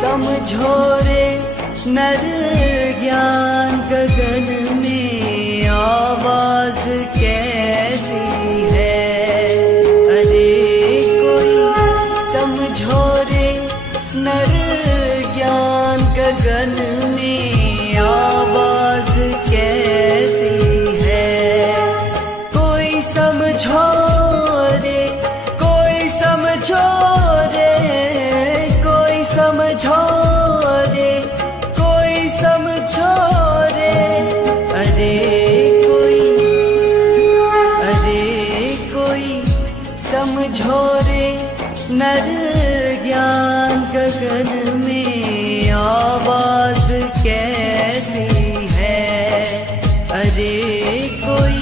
समझो रे नर ज्ञान गगन में आवाज कैसी है। अरे कोई समझो रे नर ज्ञान गगन में आवाज कैसी है। कोई समझो रे, कोई समझो रे, कोई समझो रे, कोई समझो रे। अरे कोई समझो रे नर ज्ञान गगन में आवाज कैसी है। अरे कोई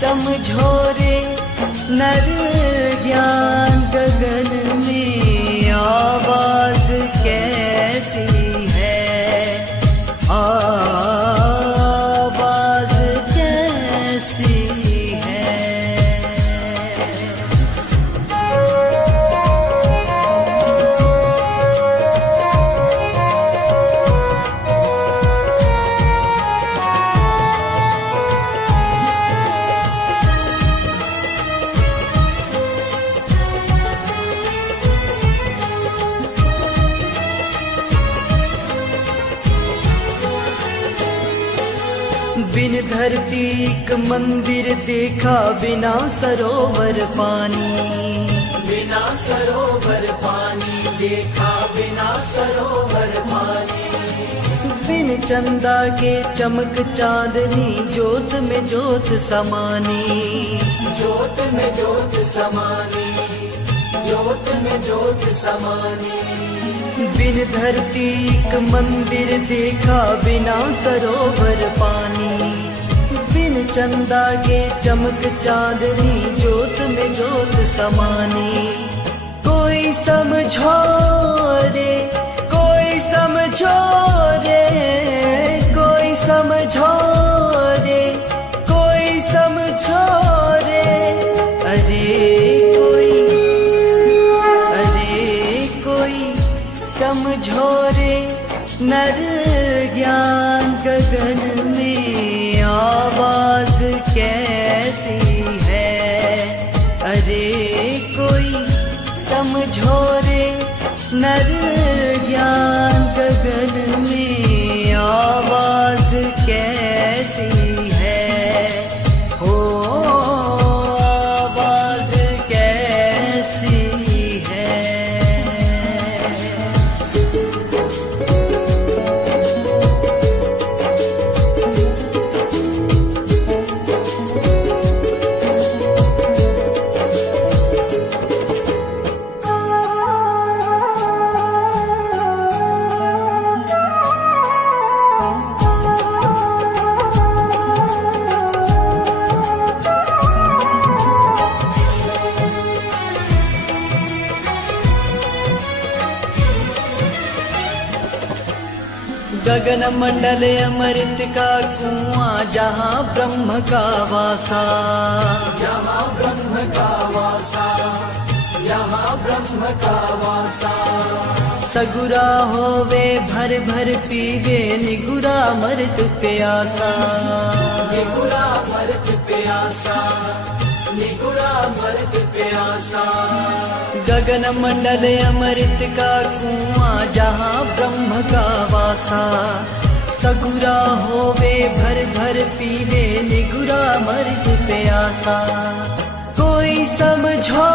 समझो रे नर ज्ञान गगन में आवाज कैसी है। आवाज कैसी है। बिन धरती एक मंदिर देखा, बिना सरोवर पानी, बिना सरोवर पानी देखा, बिना सरोवर पानी। बिन चंदा के चमक चांदनी, जोत में जोत समानी, जोत में जोत समानी, जोत में जोत समानी। बिन धरती एक मंदिर देखा, बिना सरोवर पानी, बिन चंदा के चमक चांदनी, जोत में जोत समानी। कोई समझो रे, कोई समझो रे, कोई समझो रे, कोई समझो रे। अरे कोई समझो रे नर ज्ञान गगन में आवाज कैसी है। अरे कोई समझो रे नर ज्ञान गगन में आवाज कैसी है। हो आवाज कैसी है। गगन मंडल अमृत का कुआं, जहाँ ब्रह्म का वासा, जहाँ ब्रह्म का वासा, जहाँ ब्रह्म का वासा। सगुरा होवे भर भर पीवे, निगुरा मरत प्यासा, निगुरा मरत प्यासा, निगुरा मरत प्यासा। गगन मंडल अमृत का कुआं, जहाँ ब्रह्म का वासा। सगुरा होवे भर भर पीवे, निगुरा मरत प्यासा। कोई समझो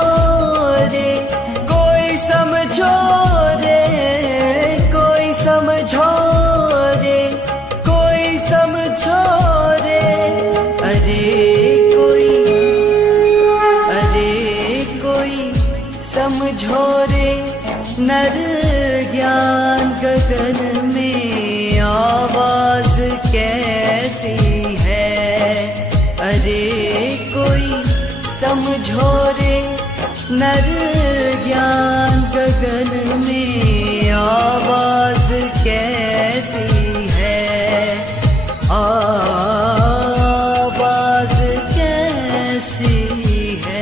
रे, कोई समझो रे, कोई समझो रे, कोई समझो रे। अरे कोई समझो रे नर ज्ञान गगन में आवाज कैसी है। अरे कोई समझो रे नर ज्ञान गगन में आवाज कैसी है। आवाज कैसी है।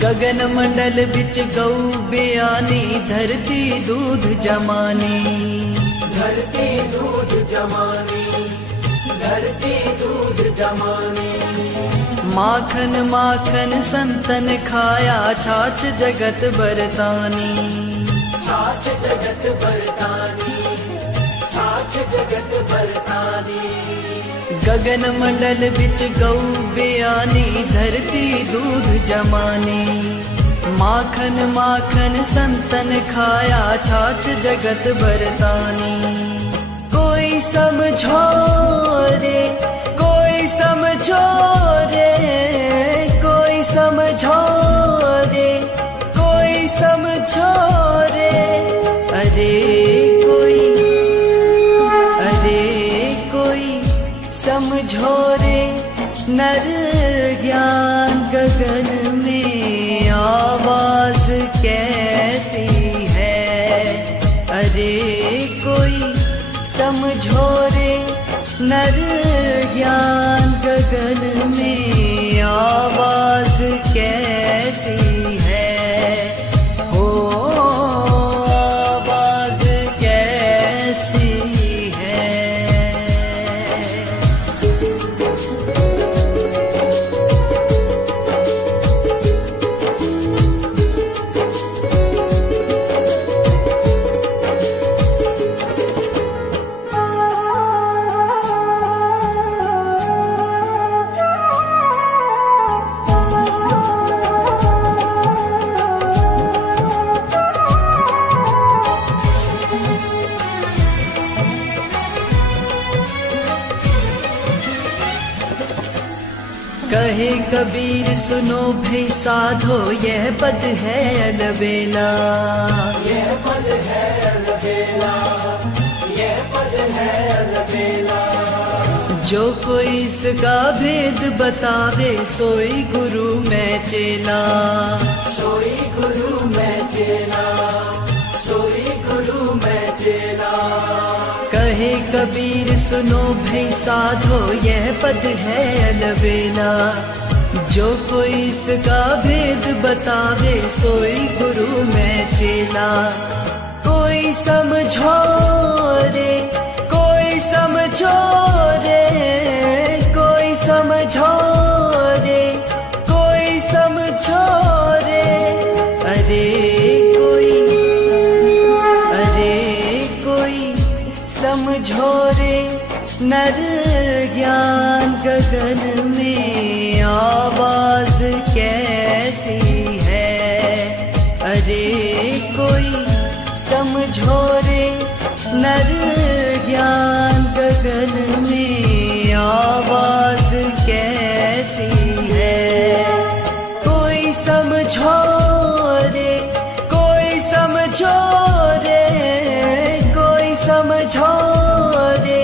गगन मंडल बिच गौ बयानी धरती दूध जमानी। धरती दूध जमानी, धरती दूध जमानी। माखन माखन संतन खाया छाछ जगत बरतानी। छाछ जगत बरतानी, छाछ जगत बरतानी। गगन मंडल बिच गौ बयानी धरती दूध जमानी। माखन माखन संतन खाया छाछ जगत बरतानी। कोई समझो रे, कोई समझो रे, कोई समझो रे, कोई समझो रे। अरे कोई, अरे कोई समझो रे नर ज्ञान गगन में आवाज कैसी है। अरे कोई समझो रे नर ज्ञान गगन में आवाज कैसी है। हो आवाज कैसी है। कहे कबीर सुनो भई साधो यह पद है अलबेला। यह पद है अलबेला, यह पद है अलबेला। जो कोई इसका भेद बतावे सोई गुरु में चेला। सोई गुरु में चेला, सोई गुरु में चेला। कहे कबीर सुनो भई साधो यह पद है अलबेला। जो कोई इसका भेद बतावे सोई गुरु में चेला। कोई समझो रे, कोई समझो रे, कोई समझो रे, कोई समझो रे। अरे कोई, अरे कोई समझो रे नर ज्ञान गगन में आवाज कैसी है। अरे कोई समझो रे नर ज्ञान गगन में आवाज कैसी है। कोई समझो रे, कोई समझो रे, कोई समझो रे,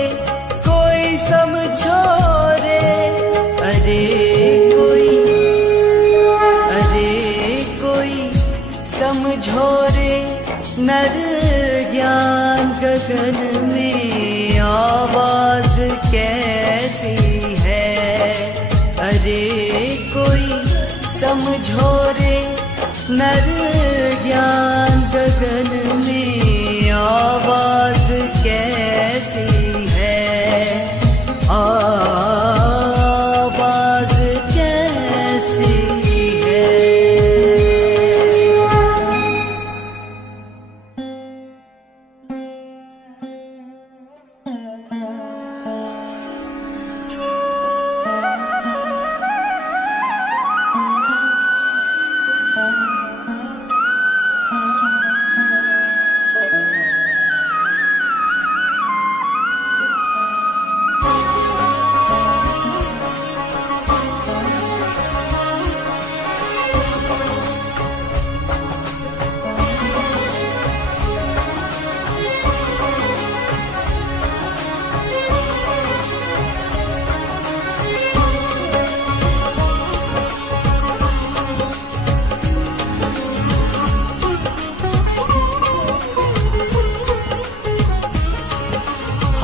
कोई समझो रे। अरे कोई, अरे कोई समझो रे नर ज्ञान गगन में आवाज कैसी है। अरे कोई समझो रे नर ज्ञान गगन में आवाज कैसी है। आवाज कैसी है।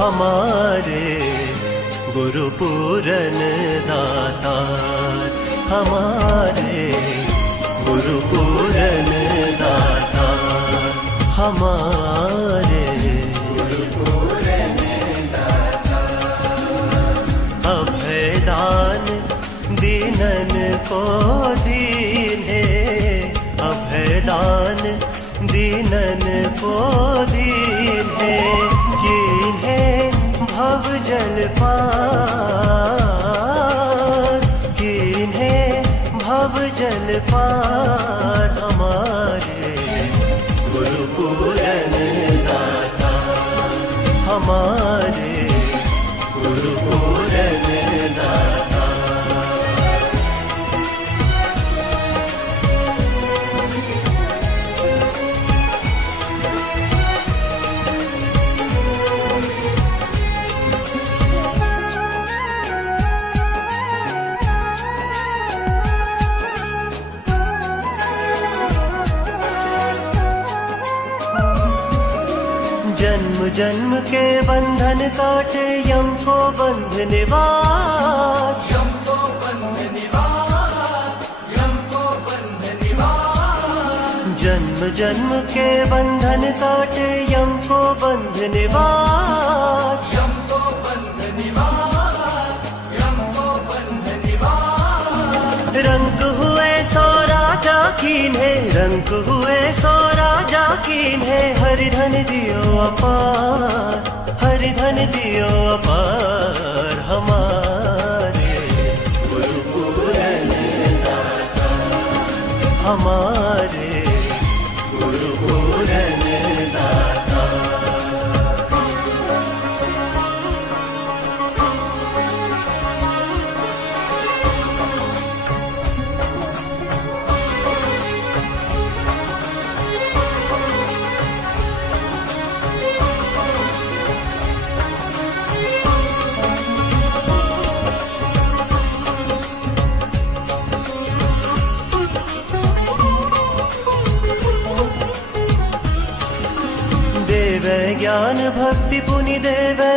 हमारे गुरु पूरन दातार, हमारे गुरु पूरन दातार, हमारे गुरु पूरन दातार। अभयदान दीनन को दीने, अभयदान दीनन को दीने, कीन्हे भव जल पार, कीन्हे भव जल पार, हमारे गुरु पूरन दाता, हमारे गुरु पूरन दाता। जन्म जन्म के बंधन काटे यम को बंध निवार, यम को बंध निवार, यम को बंध निवार। जन्म जन्म के बंधन काटे यम को बंध निवार, यम को बंध निवार, यम को बंध निवार। रंग हुए सो राजा कीन्हे, रंग हुए सो राजा कीन्हे, हरि धन दियो अपार, हरि धन दियो अपार, हमारे गुरु पूरन दाता, हमारे गुरु पूरन दाता। देवे ज्ञान भक्ति पुनि देवे,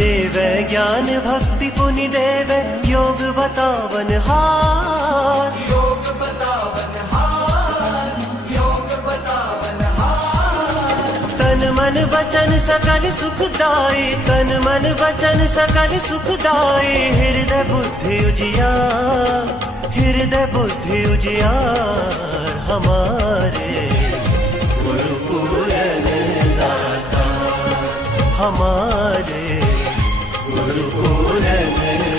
देवे ज्ञान भक्ति पुनि देवे, योग बतावन हार, योग बतावन हार, योग बतावन हार। तन मन वचन सकल सुखदाई, तन मन वचन सकल सुखदाई, हृदय बुद्धि उजियार, हृदय बुद्धि उजियार, हमारे गुरु पूरन दाता, हमारे गुरु पूरन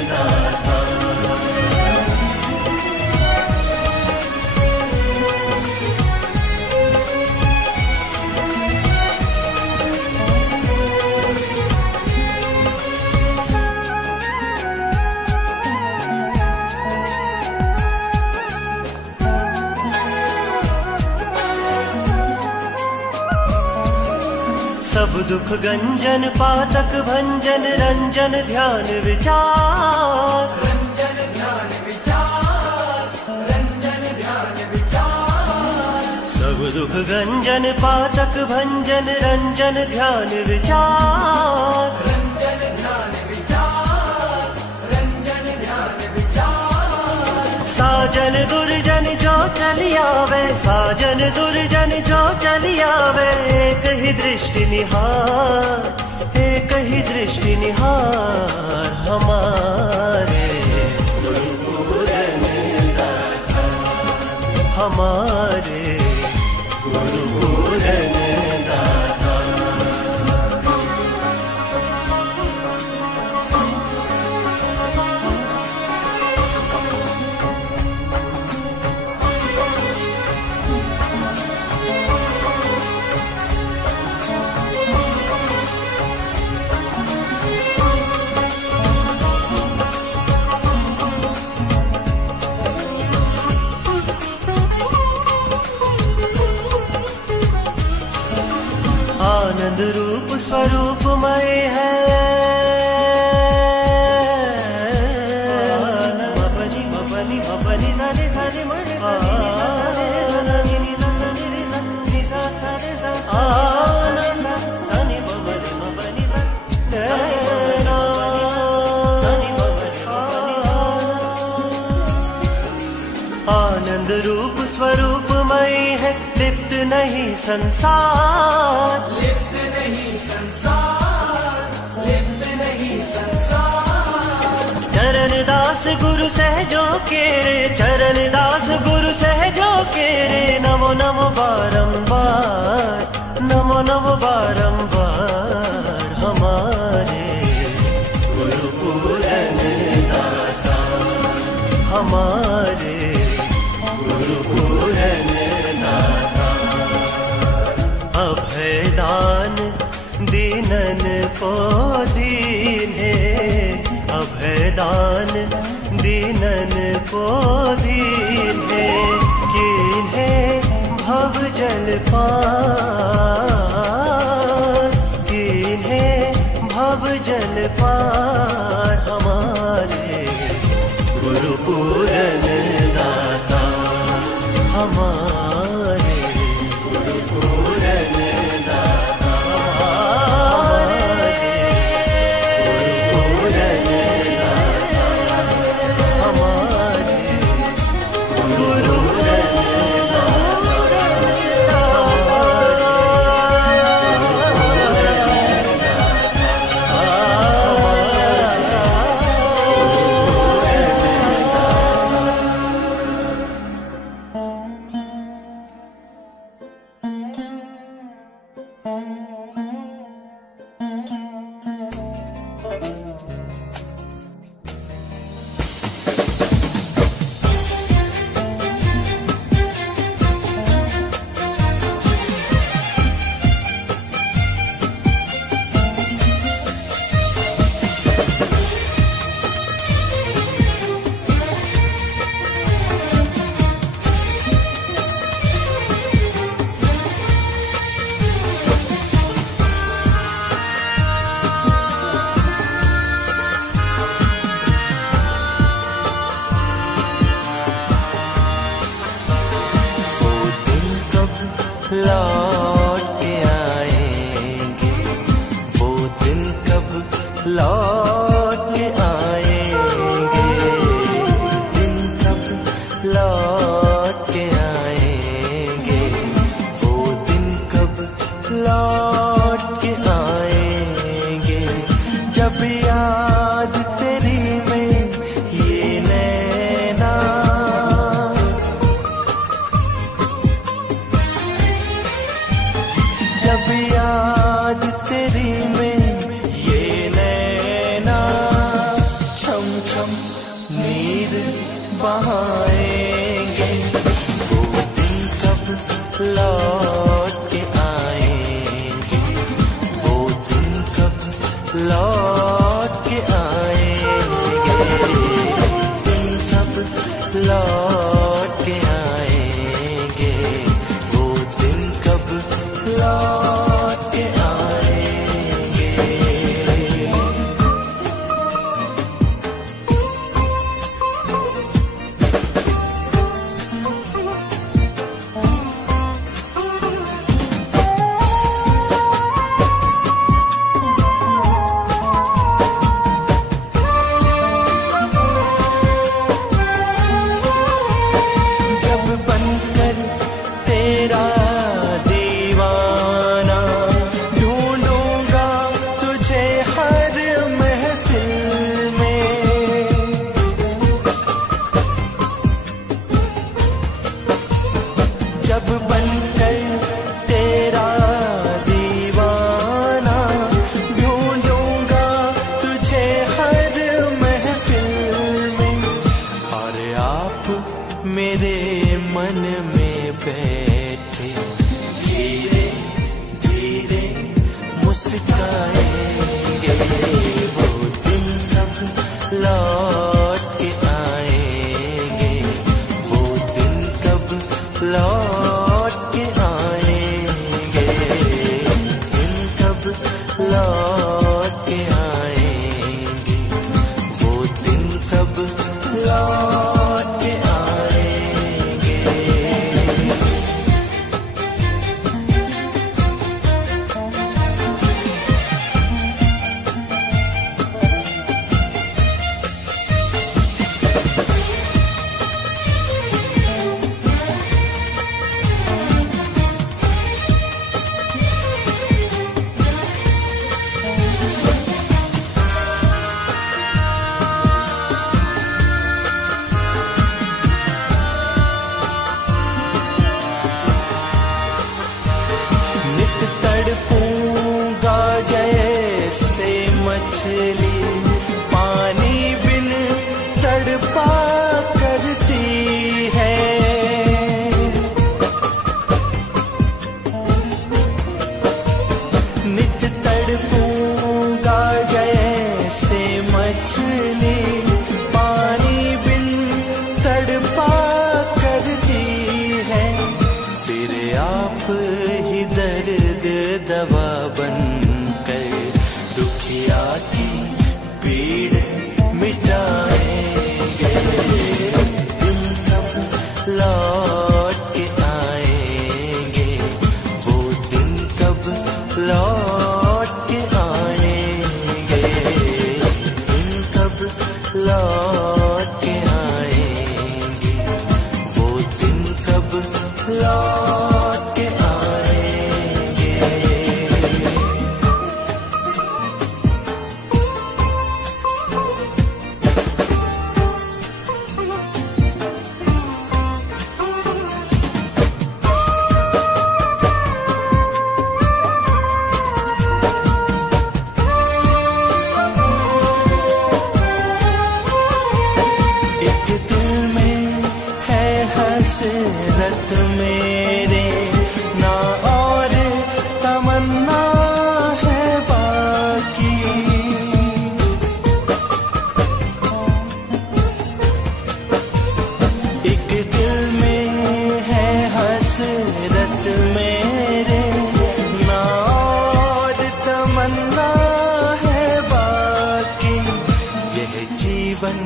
दाता। सब दुख गंजन पातक भंजन, रंजन ध्यान विचार, रंजन ध्यान विचार, रंजन ध्यान विचार। सब दुख गंजन पातक भंजन, रंजन ध्यान विचार, रंजन ध्यान विचार, रंजन ध्यान विचार। साजन दुर्जन जो चली आवे, साजन दुर्जन जो चली आवे, एक ही दृष्टि निहार, एक ही दृष्टि निहार, हमारे गुरु पूरन दाता, हमारे गुरु पूरन दाता। आनंद रूप स्वरूपमय है। मपनी मपनी मपनी सारे सारे मरे सारे सारे नि सा सारे रे सा नि सा सारे सा आनंद सानि मपनी मपनी सा आनंद रूप स्वरूपमय है, लिप्त नहीं संसार, लिप्त नहीं संसार, लिप्त नहीं संसार। चरण दास गुरु सहजो के रे, चरण दास गुरु सहजो के रे, नमो नमो बारंबार, नमो नमो बारंबार हमारे गुरु पूरन दाता, हमारे गुरु पूरन दाता। अभयदान दीनन को दीने, अभयदान दीनन को दीने, किन्हे भव जल पार, किन्हे भव जल पार हमारे गुरु पूरन दाता, हमारे गुरु पूरन दाता, हमारे गुरु पूरन दाता, हमारे गुरु पूरन लौट के आएंगे, वो दिन कब लौट के आएंगे, दिन कब लौट के आएंगे, वो दिन कब लौट के आएंगे। जब याद तेरी में ये नैना, जब याद तेरी में ये नैना, छम छम नीर बहाएंगे, वो दिन कब लौट के आएंगे, वो दिन कब लौट के आएंगे, दिन कब लौट के आएंगे, वो दिन कब लौट के आएंगे। जब बनकर तेरा दीवाना ढूंढूंगा तुझे हर महफिल में, जब बनकर तेरा दीवाना ढूंढूंगा तुझे हर महफिल में, और आप मेरे मन में बैठे धीरे धीरे मुस्काएंगे, वो दिन कब लौट के आएंगे, वो दिन कब लौट के आएंगे, दिन लौट के आएंगे, वो दिन कब लौट के आएंगे। नित तड़पूंगा जैसे मछली, पानी बिन तड़पा करती है। नित तड़पूंगा जैसे मछली, पानी बिन तड़पा करती है। फिर आप ही दर्द दवा बनकर दुखिया की पीड़ मिटाएंगे। दिन कब लौट के आएंगे, वो दिन कब लौट के आएंगे। दिन कब लौट के आएंगे, वो दिन कब लौट के आएंगे। एक दिल में है हसरत मेरे, ना और तमन्ना है बाकी। एक दिल में है हसरत मेरे, ना और तमन्ना है बाकी। यह जीवन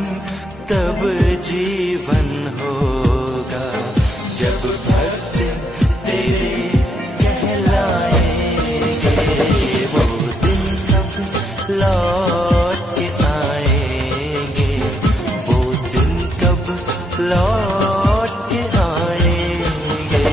तब जीवन होगा जब भक्त तेरे कहलाएंगे। वो दिन कब लौट के आएंगे, वो दिन कब लौट के आएंगे।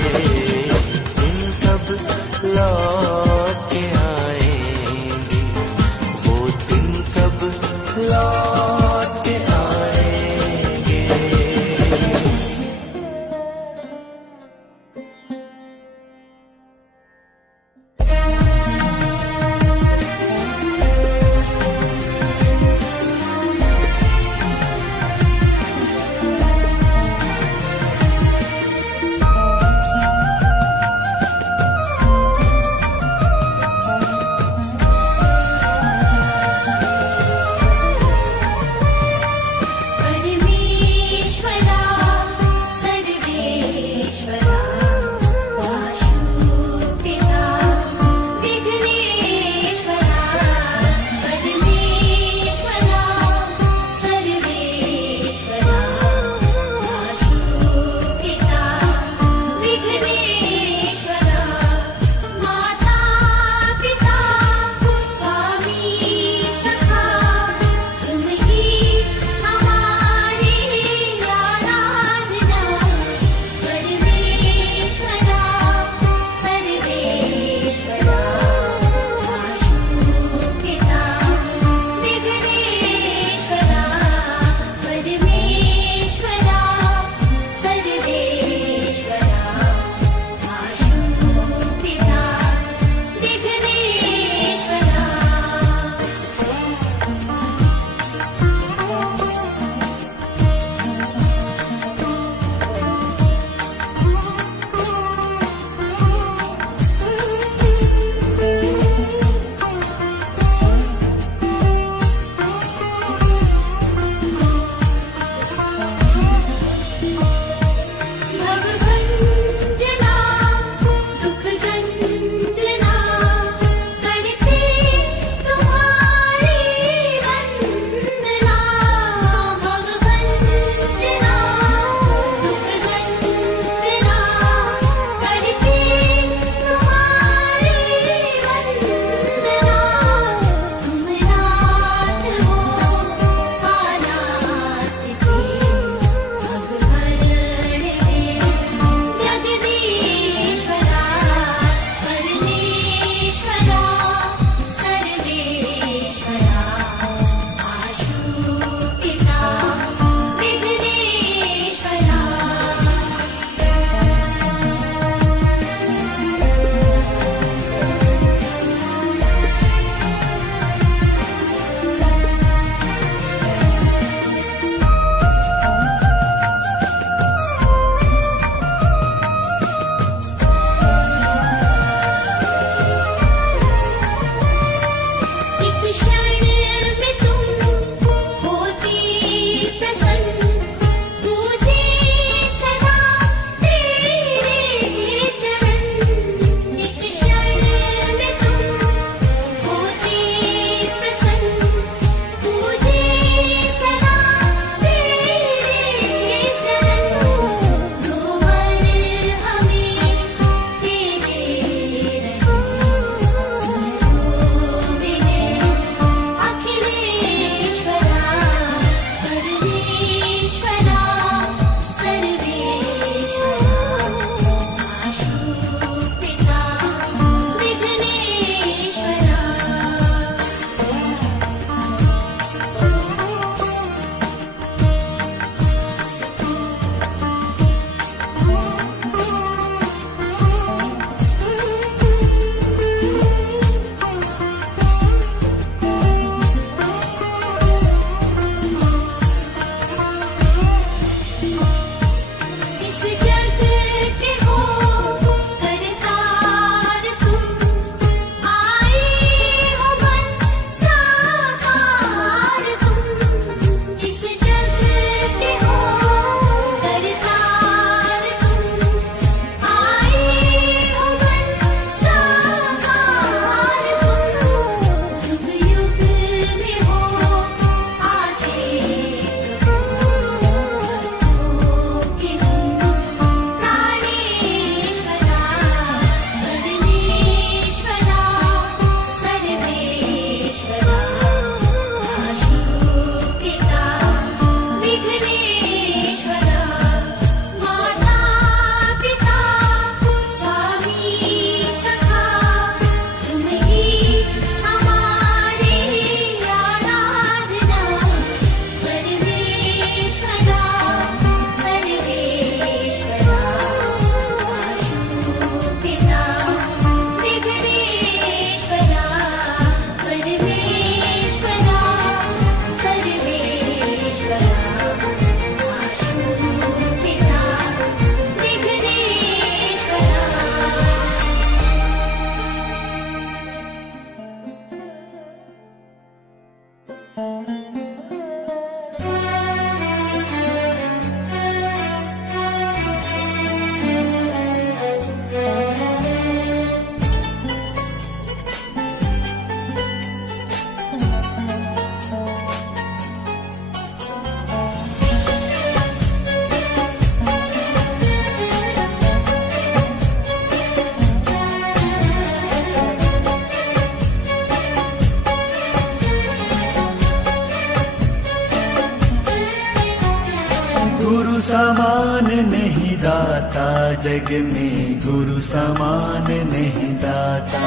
जग में गुरु समान नहीं दाता।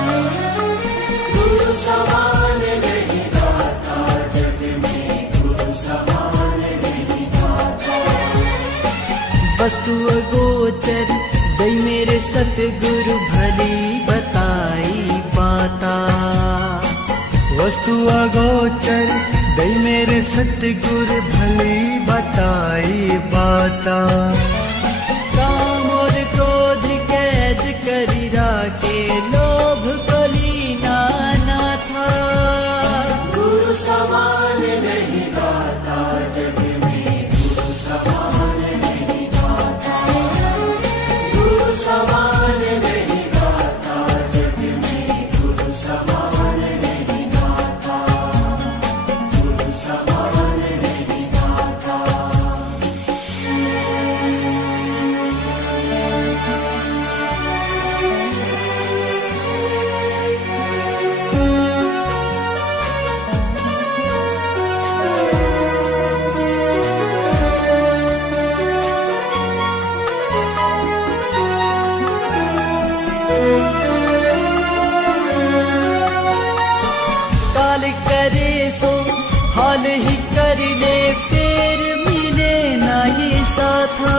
गुरु समान नहीं दाता, जग में गुरु समान नहीं दाता। वस्तु अगोचर दई मेरे सतगुरु भली बताई बाता। वस्तु अगोचर दई मेरे सतगुरु भली बताई बाता। काम और क्रोध कैद करी राखे, लोभ कली नाना था। गुरु समान नहीं दाता, जग में गुरु समान नहीं दाता। गुरु समान नहीं दाता, जग में गुरु समान नहीं दाता। गुरु समान नहीं दाता। काल करे सो हाल ही कर ले, फिर मिले ना ये साथा।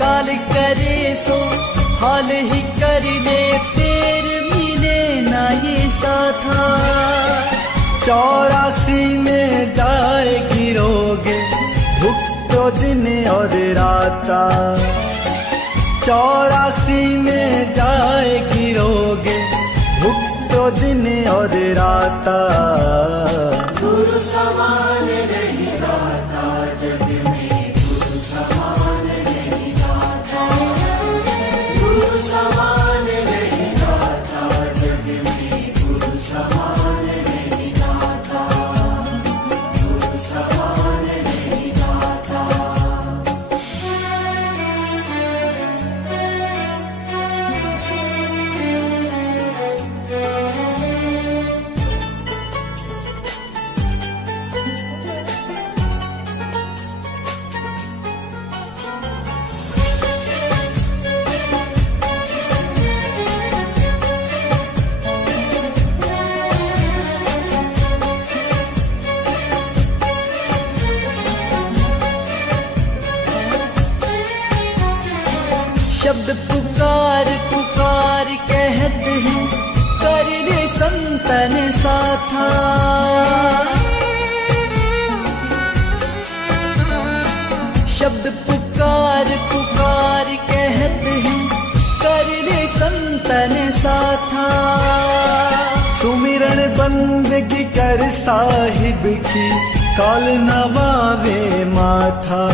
काल करे सो हाल ही कर ले, फिर मिले ना ये साथा। 84 में जाए गिरोगे भुगतो दिन और राता। 84 में जाए गिरोगे भुगतो दिन और राता। गुरु समान नहीं दाता, जग में गुरु समान नहीं दाता। गुरु समान नहीं दाता, जग में गुरु समान नहीं दाता। गुरु समान नहीं दाता। शब्द पुकार पुकार कहत हैं, कर ले संतन साथा। शब्द पुकार पुकार कहत हैं, कर ले संतन साथा। सुमिरन बंदगी कर साहिब की, काल नवावे माथा।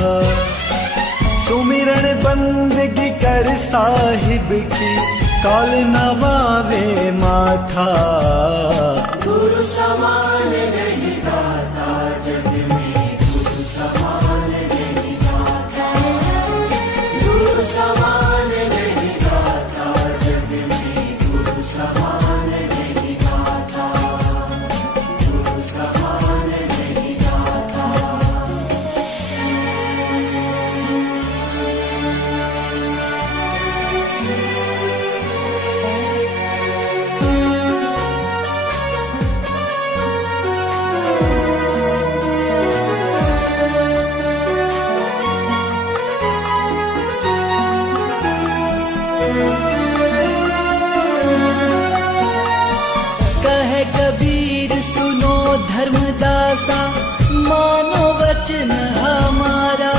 सुमिरन बंदगी कर साहिब की, काल नवावे माथा। गुरु समान नहीं दाता, जग में गुरु समान नहीं दाता। गुरु समान नहीं दाता, जग में गुरु समान नहीं दाता। गुरु समान नहीं दाता। कहे कबीर सुनो धर्मदासा, मानो वचन हमारा।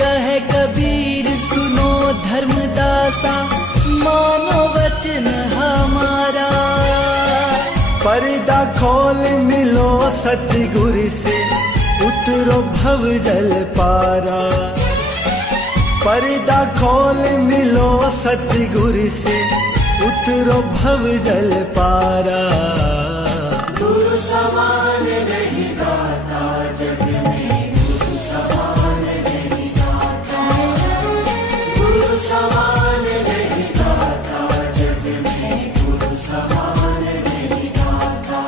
कहे कबीर सुनो धर्मदासा, मानो वचन हमारा। पर्दा खोल मिलो सतगुरु से, उतरो भव जल पारा। पर्दा खोल मिलो सतगुरु से, उतरो भव जल पारा। गुरु समान नहीं दाता, जग में गुरु समान नहीं दाता। गुरु समान नहीं दाता, जग में गुरु समान नहीं दाता।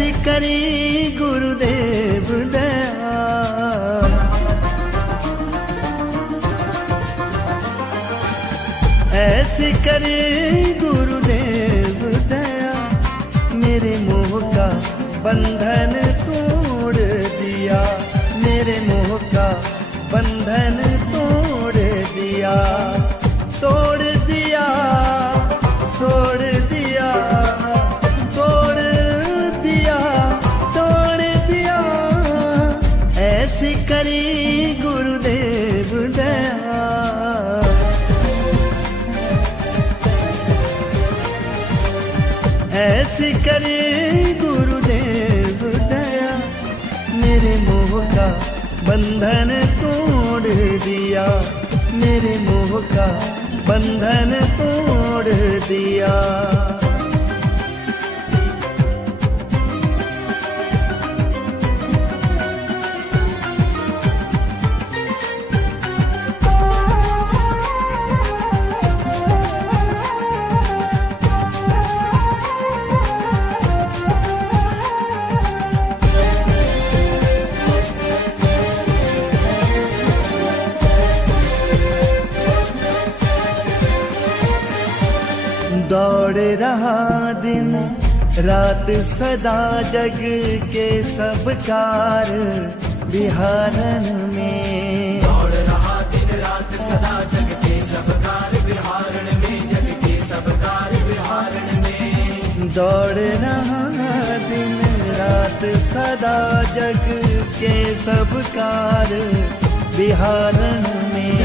ऐसी करी गुरुदेव दया, ऐसी करी गुरुदेव दया, मेरे मोह का बंधन तोड़ दिया, मेरे मोह का बंधन तोड़ दिया, तोड़ दिया, तोड़ दिया, तोड़ दिया, तोड़ दिया, ऐसी करी गुरुदेव दया, ऐसी करी गुरुदेव दया, मेरे मोह का बंधन तोड़ दिया, मेरे मोह का बंधन तोड़ दिया। दौड़ रहा दिन रात सदा जग के सब कार विहारन में, दौड़ रहा दिन रात सदा जग के सब कार विहारण में, जग के सब कार विहारण में। दौड़ रहा दिन रात सदा जग के सब कार विहारन में,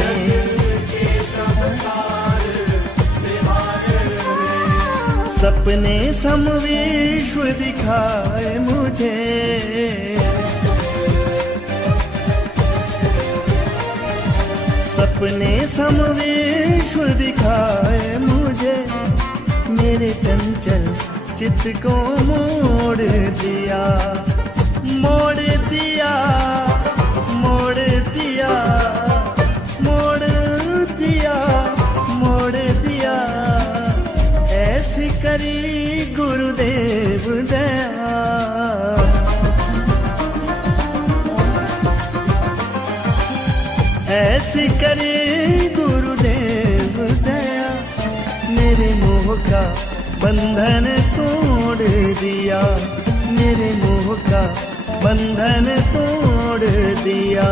सपने सम विश्व दिखाए मुझे, सपने सम विश्व दिखाए मुझे, मेरे चंचल चित्त को मोड़ दिया, मोड़ दिया, मोड़ दिया, मोड़ दिया, मोड़ दिया, ऐसी करी गुरुदेव दया, ऐसी करी गुरुदेव दया, मेरे मोह का बंधन तोड़ दिया, मेरे मोह का बंधन तोड़ दिया।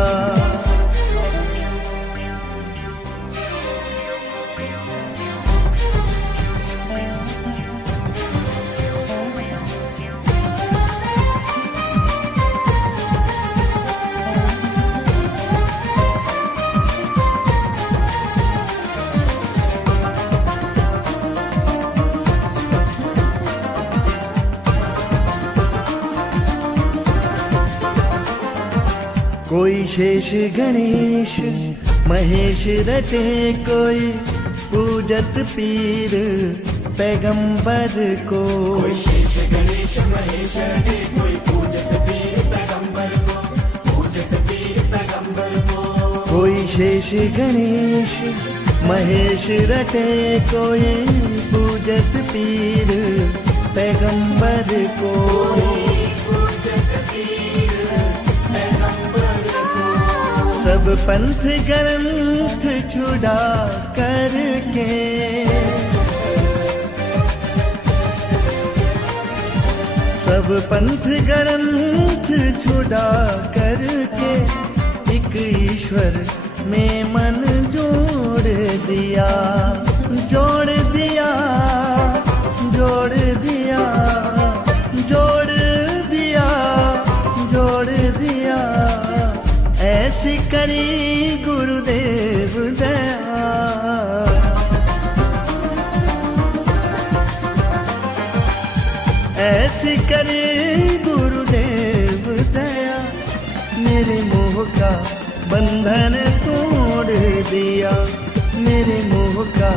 कोई शेष गणेश महेश रटे, कोई पूजत पीर पैगंबर को, कोई शेष गणेश महेश रटे, कोई पूजत पीर पैगंबर को, पूजत पीर पैगंबर को। कोई शेष गणेश महेश रटे, कोई पूजत पीर पैगंबर को, सब पंथ ग्रंथ छुड़ा करके, सब पंथ ग्रंथ छुड़ा करके, एक ईश्वर में मन जोड़ दिया, जोड़ दिया, जोड़ दिया, जोड़ दिया, जोड़ दिया, ऐसी करी गुरुदेव दया, ऐसी करी गुरुदेव दया, मेरे मोह का बंधन तोड़ दिया, मेरे मोह का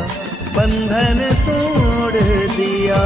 बंधन तोड़ दिया।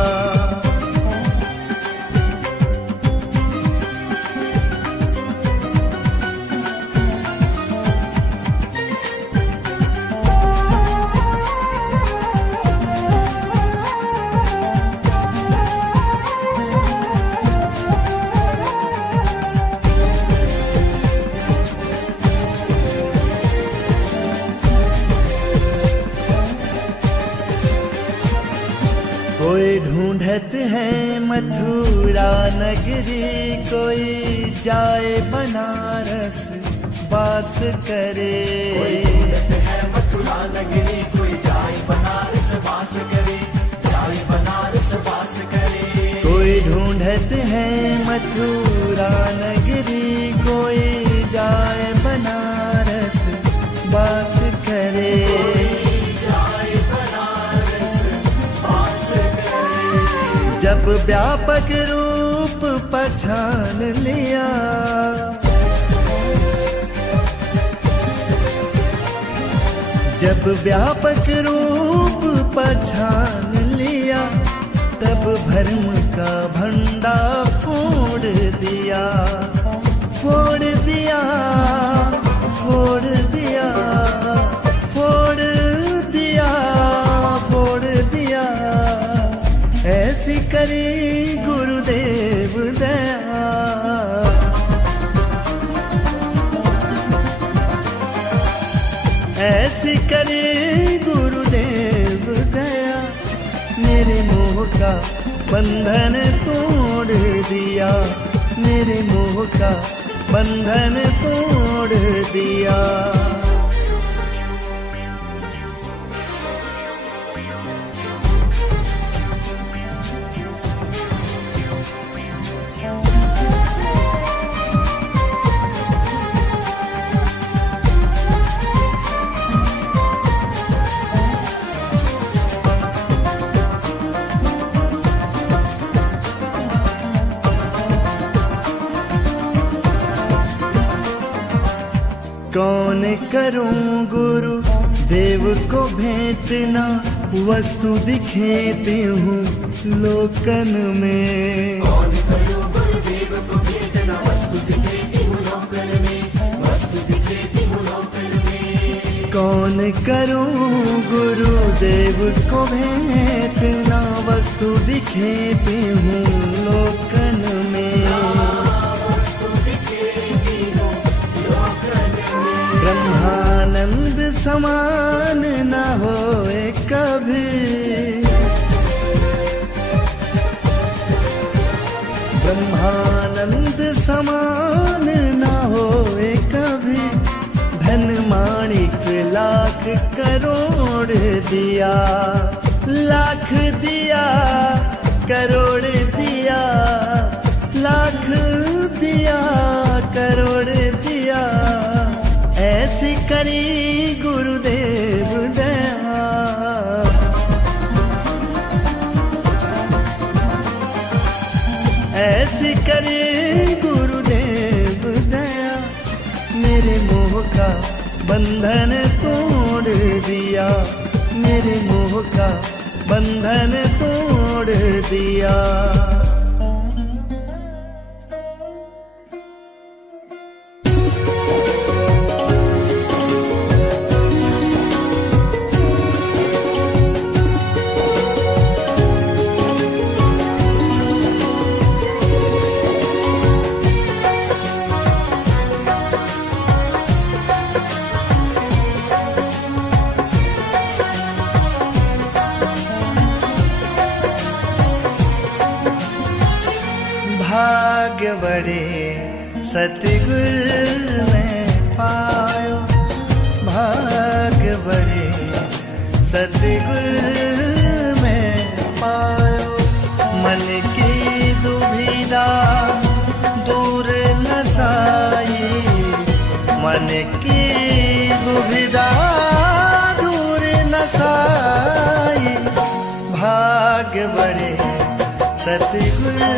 ढूंढत है मथुरा नगरी, कोई जाए बनारस वास करे। कोई ढूंढत है मथुरा नगरी, कोई जाए बनारस वास करे, जाए बनारस वास करे। कोई ढूंढत है मथुरा नगरी, कोई जाए बनारस वास करे। जाए बनारस वास करे। जब व्यापक रूप पहचान लिया, जब व्यापक रूप पहचान लिया, तब भ्रम का भंडा फोड़ दिया, फोड़ दिया, फोड़ दिया, फोड़ दिया, फोड़ दिया। ऐसी करी गुरुदेव दया, ऐसी करी गुरुदेव दया। मेरे मोह का बंधन तोड़ दिया, मेरे मोह का बंधन तोड़ दिया। कौन करूं गुरु देव को भेंट ना, वस्तु दिखेती हूँ लोकन में। कौन करूं गुरुदेव को भेंट ना, वस्तु दिखेती हूँ लोकन में, वस्तु दिखेती हूँ लोकन में। कौन करूं गुरुदेव को भेंट ना, वस्तु दिखेती हूँ लोकन में। ब्रह्मानंद समान न होए कभी, ब्रह्मानंद समान न होए कभी। धन माणिक लाख करोड़ दिया, लाख दिया, करोड़ दिया, लाख दिया, करोड़ दिया। ऐसी करी गुरुदेव दया, ऐसी करी गुरुदेव दया। मेरे मोह का बंधन तोड़ दिया, मेरे मोह का बंधन तोड़ दिया। भाग्य बड़े सतगुरु में पायो, भाग्य बड़े सतगुरु में पायो। मन की दुविधा दूर न साई, मन की दुविधा दूर न साई। भाग्य बड़े सतगुरु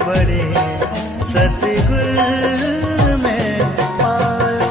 बड़े सतगुरु में पायो।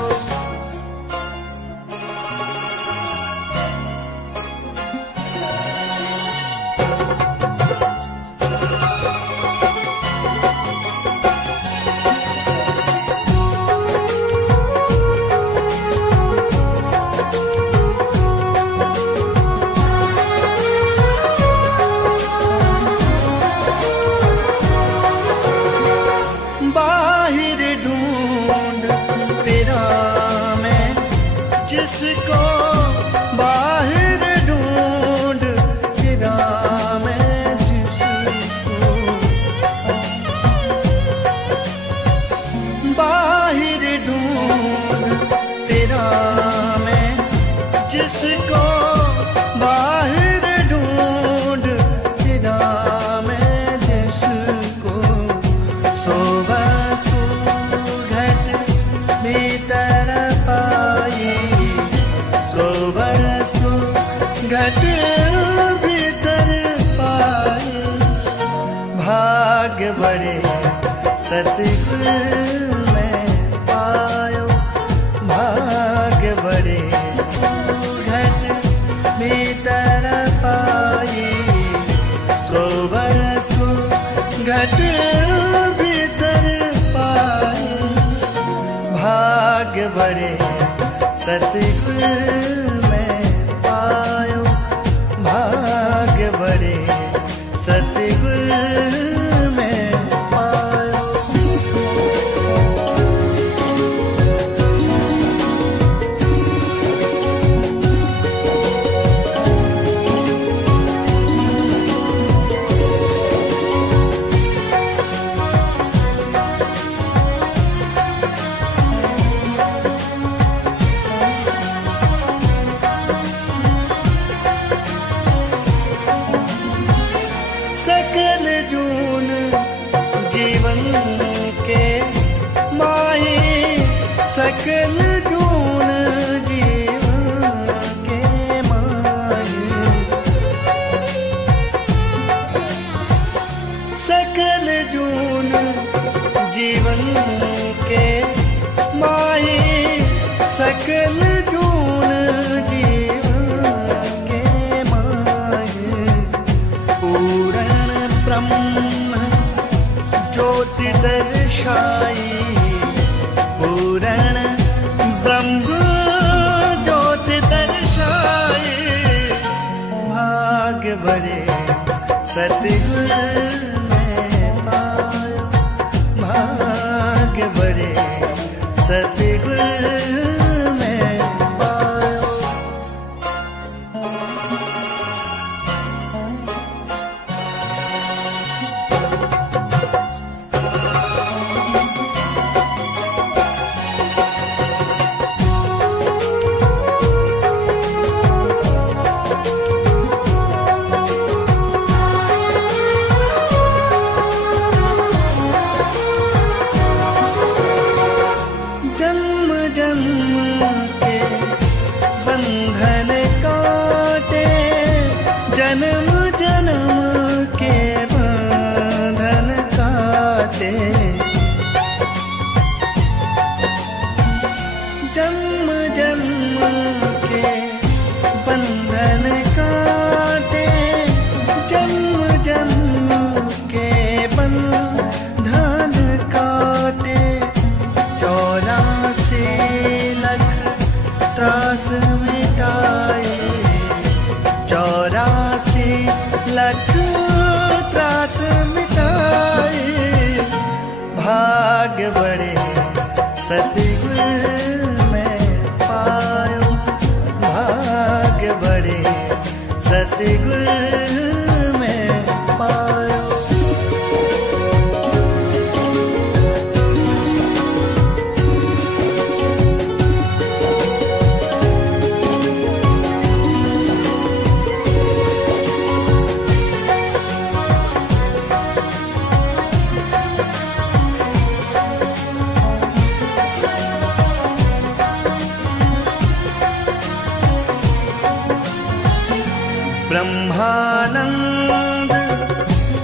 भीतर पाए, भाग्य बड़े सतगुर में पायो, भाग्य बड़े घट भीतर पाए, सो वस्तु घट भीतर पाए, भाग्य बड़े सतगुर में पायो, भाग्य बड़े सतगुर में पायो। सकल जून जीवन के माही, सकल जून जीवन के माही, सकल जून जीवन के माही, सकल जून जीवन के माही, पूरण ब्रह्म ज्योति दर्शाई, पूरण ब्रह्म ज्योति दर्शाई, भाग्य बड़े सतगुर में पायो, भाग्य बड़े सतगुर में पायो। जन्म जन्म के बंधन काटे, जन्म जन्म के बंधन काटे, जन्म जन्म के बंधन काटे, जन्म जन्म के बंधन काटे, 84 लख त्रास मिटाए, 84 लख त्रास मिटाए, भाग्य बड़े सतगुर में पायो, भाग्य बड़े सतगुर में पायो। ब्रह्मानंद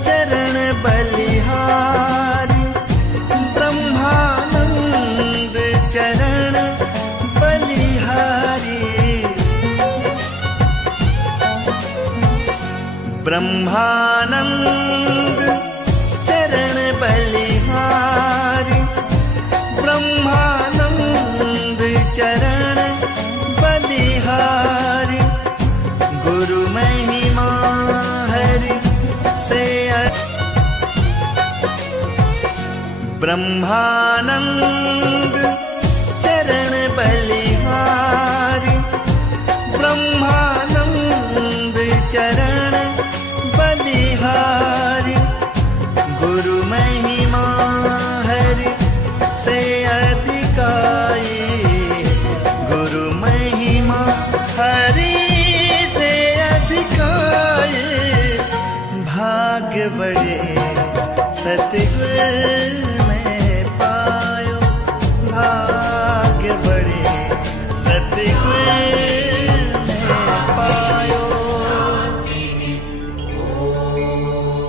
चरण बलिहारी, ब्रह्मानंद चरण बलिहारी, ब्रह्मानंद चरण बलिहारी, ब्रह्मानंद चरण बलिहारी, गुरु महिमा हरि से ब्रह्मानंद चरण बलिहारी, ब्रह्मानंद चरण बलिहारी, गुरु महिमा हरि से अधिकाई, गुरु महिमा हरि से अधिकाई, भाग्य बड़े सतगुर